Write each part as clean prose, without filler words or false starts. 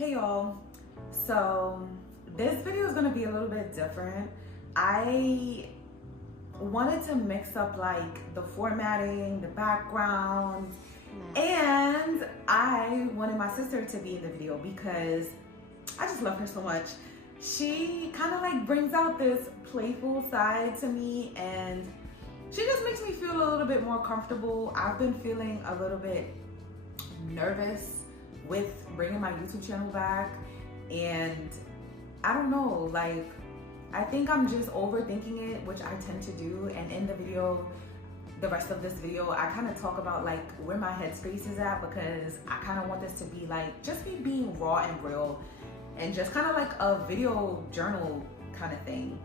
Hey y'all, so this video is gonna be a little bit different. I wanted to mix up like the formatting, the background, and I wanted my sister to be in the video because I just love her so much. She kind of like brings out this playful side to me and she just makes me feel a little bit more comfortable. I've been feeling a little bit nervous with bringing my YouTube channel back, and I don't know, like I think I'm just overthinking it, which I tend to do. And in the video, the rest of this video, I kind of talk about like where my headspace is at, because I kind of want this to be like just me being raw and real and just kind of like a video journal kind of thing.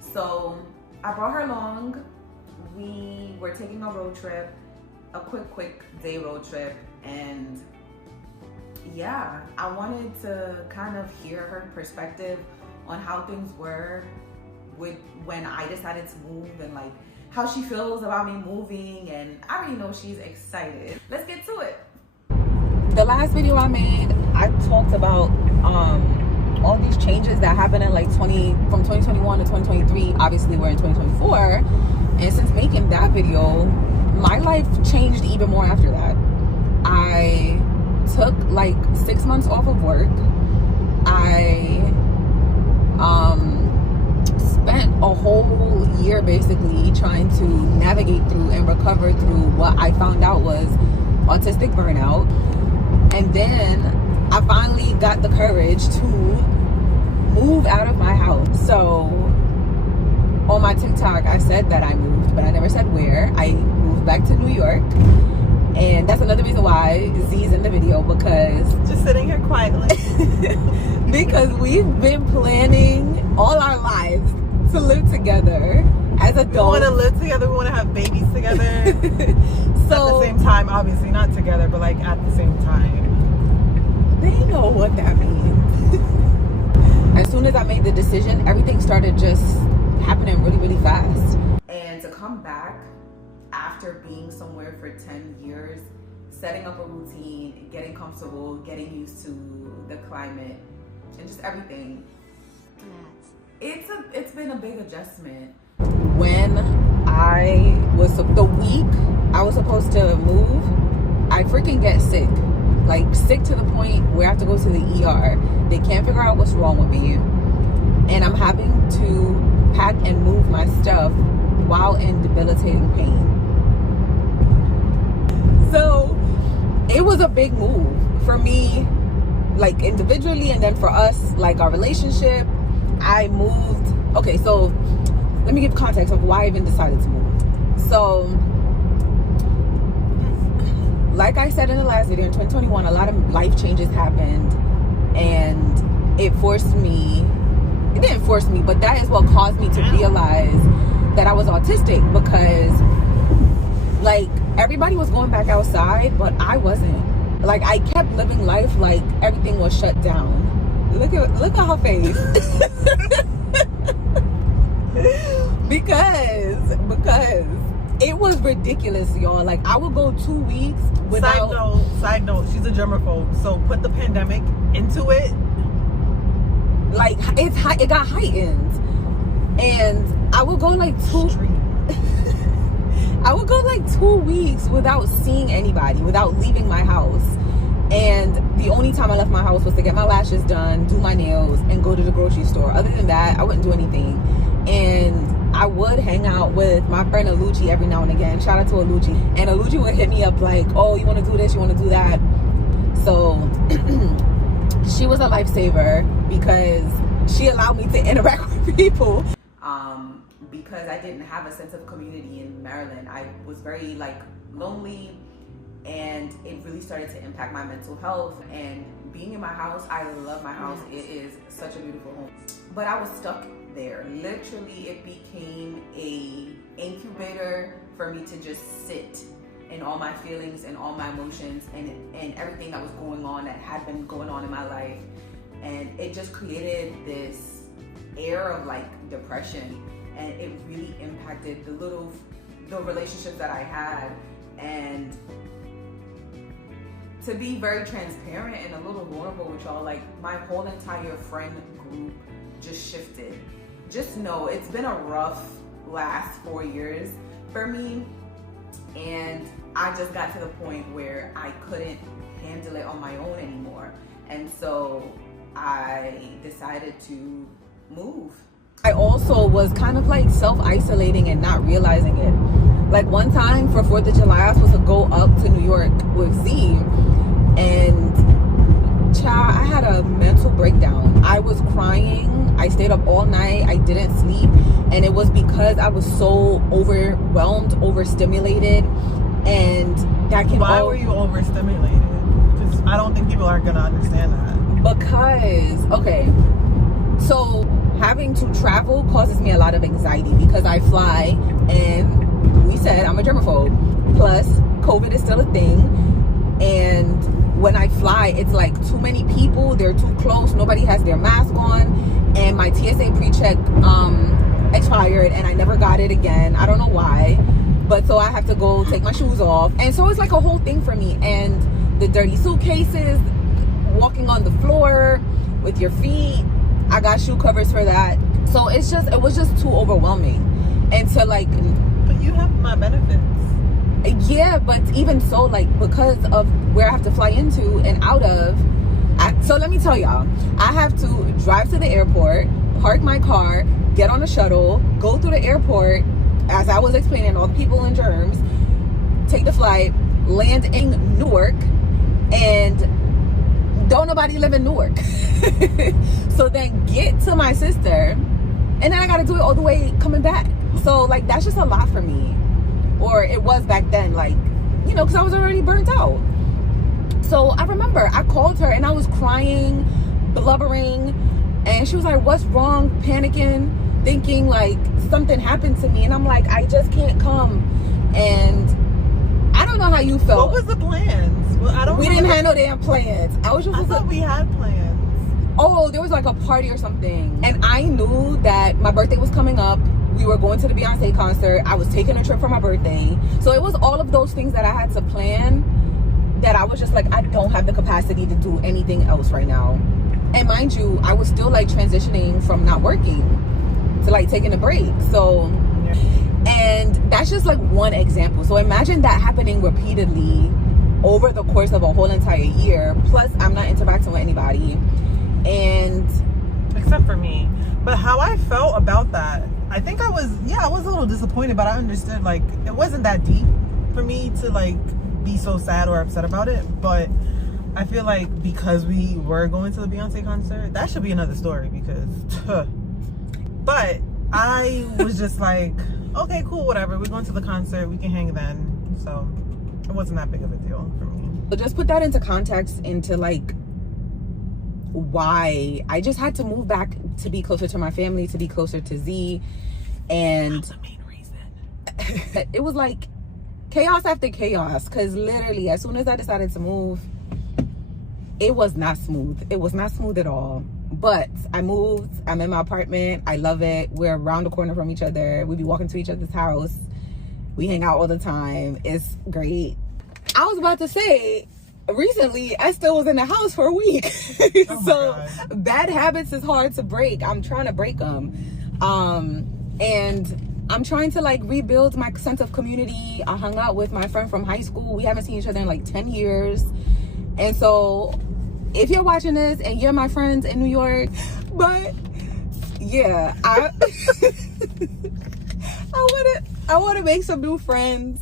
So I brought her along. We were taking a road trip, a quick day road trip, and yeah, I wanted to kind of hear her perspective on how things were when I decided to move, and like how she feels about me moving, and I already know she's excited. Let's get to it. The last video I made, I talked about all these changes that happened in like from 2021 to 2023. Obviously we're in 2024, and since making that video, my life changed even more after that. I took like 6 months off of work. I spent a whole year basically trying to navigate through and recover through what I found out was autistic burnout. And then I finally got the courage to move out of my house. So on my TikTok, I said that I moved, but I never said where. I moved back to New York. And that's another reason why Z's in the video, because just sitting here quietly. Because we've been planning all our lives to live together as adults. We want to live together. We want to have babies together. So at the same time, obviously not together, but like at the same time. They know what that means. As soon as I made the decision, everything started just happening really fast. And to come back after being somewhere for 10 years, setting up a routine, getting comfortable, getting used to the climate and just everything, it's been a big adjustment. When the week I was supposed to move, I freaking get sick. Like sick to the point where I have to go to the ER. They can't figure out what's wrong with me, and I'm having to pack and move my stuff while in debilitating pain. So it was a big move for me, like individually, and then for us, like our relationship. I moved. Okay, so let me give context of why I even decided to move. So like I said in the last video, in 2021, a lot of life changes happened, and it didn't force me, but that is what caused me to realize that I was autistic, because like everybody was going back outside, but I wasn't. Like I kept living life like everything was shut down. Look at her face. because it was ridiculous, y'all. Like I would go 2 weeks without. Side note, she's a germaphobe, so put the pandemic into it. Like it got heightened, and I would go like I would go like 2 weeks without seeing anybody, without leaving my house. And the only time I left my house was to get my lashes done, do my nails, and go to the grocery store. Other than that, I wouldn't do anything. And I would hang out with my friend Aluchi every now and again. Shout out to Aluchi. And Aluchi would hit me up like, oh, you want to do this? You want to do that? So she was a lifesaver because she allowed me to interact with people. Because I didn't have a sense of community in Maryland. I was very like lonely, and it really started to impact my mental health. And being in my house, I love my house. It is such a beautiful home. But I was stuck there. Literally, it became a incubator for me to just sit in all my feelings and all my emotions and everything that was going on, that had been going on in my life. And it just created this air of like depression, and it really impacted the relationships that I had. And to be very transparent and a little vulnerable with y'all, like my whole entire friend group just shifted. Just know it's been a rough last 4 years for me, and I just got to the point where I couldn't handle it on my own anymore, and so I decided to move. I also was kind of like self-isolating and not realizing it. Like one time for 4th of July, I was supposed to go up to New York with Z, and child, I had a mental breakdown. I was crying. I stayed up all night. I didn't sleep, and it was because I was so overwhelmed, overstimulated, and that can. Why were you overstimulated? Because I don't think people are gonna understand that. Because okay, so having to travel causes me a lot of anxiety because I fly, and we said I'm a germaphobe. Plus, COVID is still a thing, and when I fly, it's like too many people, they're too close, nobody has their mask on, and my TSA pre-check expired and I never got it again. I don't know why, but so I have to go take my shoes off, and so it's like a whole thing for me. And the dirty suitcases, walking on the floor with your feet, I got shoe covers for that. So it was just too overwhelming. And so like, but you have my benefits. Yeah, but even so, like, because of where I have to fly into and out of, so let me tell y'all, I have to drive to the airport, park my car, get on a shuttle, go through the airport, as I was explaining, all the people in germs, take the flight, land in Newark, and don't nobody live in Newark. So then get to my sister, and then I gotta do it all the way coming back. So like, that's just a lot for me. Or it was back then, like, you know, because I was already burnt out. So I remember I called her and I was crying, blubbering, and she was like, what's wrong? Panicking, thinking like something happened to me. And I'm like, I just can't come. And I don't know how you felt. What was the plans? Well, we didn't have no damn plans. I thought we had plans. Oh, there was like a party or something. And I knew that my birthday was coming up. We were going to the Beyonce concert. I was taking a trip for my birthday. So it was all of those things that I had to plan that I was just like, I don't have the capacity to do anything else right now. And mind you, I was still like transitioning from not working to like taking a break. So, and that's just like one example. So imagine that happening repeatedly over the course of a whole entire year. Plus, I'm not interacting with anybody. And except for me. But how I felt about that, I think I was a little disappointed, but I understood, like, it wasn't that deep for me to like be so sad or upset about it. But I feel like because we were going to the Beyonce concert, that should be another story because but I was just like, okay, cool, whatever, we're going to the concert, we can hang then. So it wasn't that big of a deal for me. So just put that into context, into like why I just had to move back to be closer to my family, to be closer to Z. And that was the main reason. It was like chaos after chaos, because literally as soon as I decided to move, it was not smooth. It was not smooth at all. But I moved, I'm in my apartment, I love it. We're around the corner from each other, we be walking to each other's house, we hang out all the time, it's great. I was about to say, recently Esther was in the house for a week. Oh So bad habits is hard to break. I'm trying to break them, and I'm trying to like rebuild my sense of community. I hung out with my friend from high school. We haven't seen each other in like 10 years. And so if you're watching this and you're my friends in New York, but yeah, I want to make some new friends.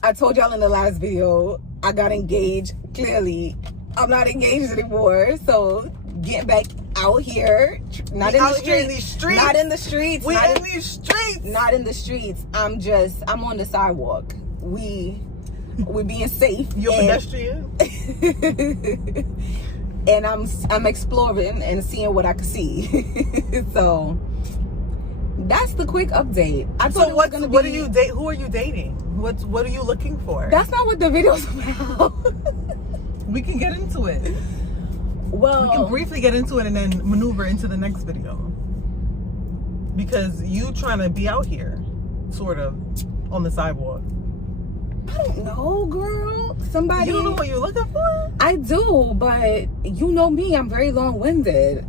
I told y'all in the last video, I got engaged. Clearly, I'm not engaged anymore. So get back out here. Not in the streets. Not in the streets. We in these streets. Not in the streets. I'm on the sidewalk. We're being safe. You're pedestrian. And I'm exploring and seeing what I can see. So that's the quick update. So what are you date? Who are you dating? What are you looking for? That's not what the video's about. We can get into it. Well, we can briefly get into it and then maneuver into the next video. Because you trying to be out here, sort of, on the sidewalk. I don't know, girl. Somebody. You don't know what you're looking for? I do, but you know me, I'm very long-winded.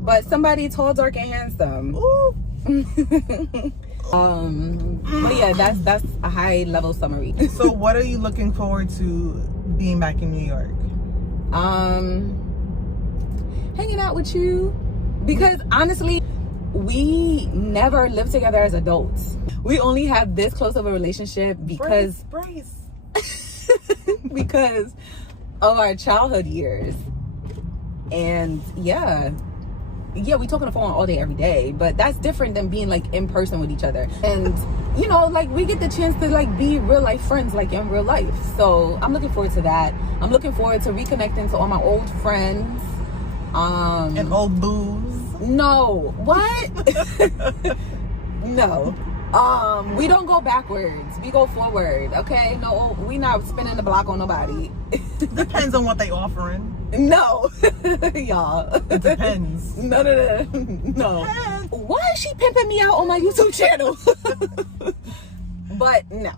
But somebody tall, dark, and handsome. Ooh. But yeah, that's a high-level summary. So what are you looking forward to being back in New York? Hanging out with you. Because honestly, we never lived together as adults. We only have this close of a relationship because because of our childhood years. And yeah, we talk on the phone all day, every day, but that's different than being like in person with each other. And you know, like we get the chance to like be real life friends, like in real life. So I'm looking forward to that. I'm looking forward to reconnecting to all my old friends. And old booze. No. What? No. We don't go backwards. We go forward. Okay? No, we not spinning the block on nobody. Depends on what they offering. No. Y'all. It depends. No. Depends. Why is she pimping me out on my YouTube channel? But no.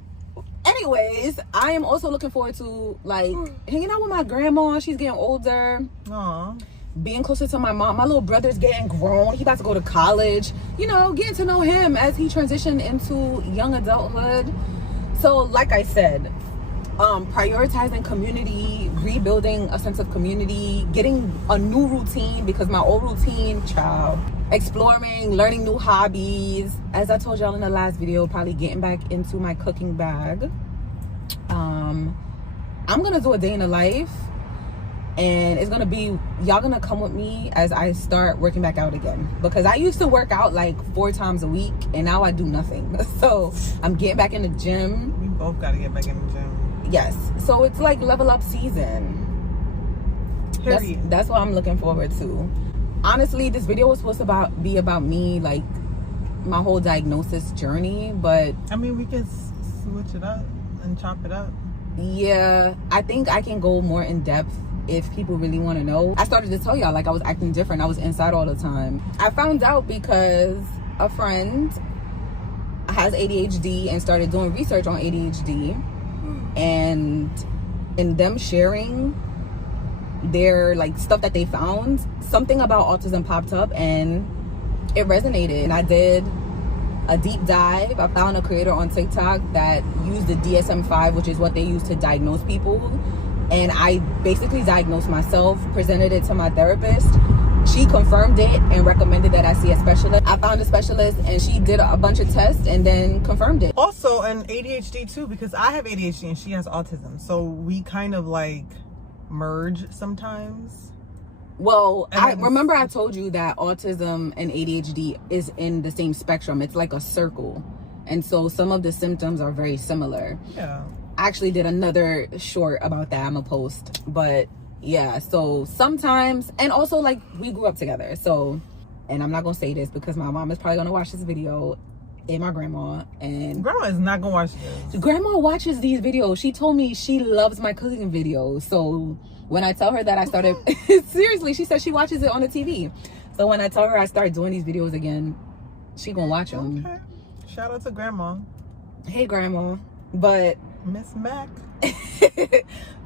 Anyways, I am also looking forward to like hanging out with my grandma. She's getting older. Aww. Being closer to my mom. My little brother's getting grown. He about to go to college. You know, getting to know him as he transitioned into young adulthood. So like I said, prioritizing community, rebuilding a sense of community, getting a new routine because my old routine, child, exploring, learning new hobbies. As I told y'all in the last video, probably getting back into my cooking bag. I'm gonna do a day in the life. And it's gonna be, y'all gonna come with me as I start working back out again. Because I used to work out like 4 times a week and now I do nothing. So I'm getting back in the gym. We both gotta get back in the gym. Yes. So it's like level up season. Period. That's what I'm looking forward to. Honestly, this video was supposed to be about me, like my whole diagnosis journey. But I mean, we can switch it up and chop it up. Yeah, I think I can go more in depth if people really want to know. I started to tell y'all like I was acting different. I was inside all the time. I found out because a friend has ADHD and started doing research on ADHD, and in them sharing their like stuff that they found, something about autism popped up and it resonated. And I did a deep dive. I found a creator on TikTok that used the DSM-5, which is what they use to diagnose people. And I basically diagnosed myself, presented it to my therapist. She confirmed it and recommended that I see a specialist. I found a specialist and she did a bunch of tests and then confirmed it. Also, an ADHD too, because I have ADHD and she has autism. So we kind of like merge sometimes. Well, I remember I told you that autism and ADHD is in the same spectrum. It's like a circle. And so some of the symptoms are very similar. Yeah. I actually did another short about that. I'm a post. But yeah, so sometimes, and also like we grew up together. So, and I'm not going to say this because my mom is probably going to watch this video, and my grandma. And grandma is not going to watch this. Grandma watches these videos. She told me she loves my cooking videos. So when I tell her that I started, seriously, she said she watches it on the TV. So when I tell her I started doing these videos again, she gonna watch them. Okay. Shout out to grandma. Hey, grandma. But Miss Mac.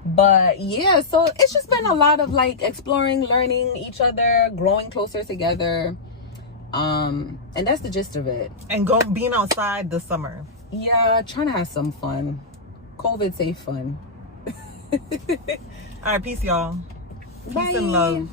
But yeah, so it's just been a lot of like exploring, learning each other, growing closer together. And that's the gist of it. And being outside this summer. Yeah, trying to have some fun. COVID safe fun. All right, peace, y'all. Bye. Peace and love.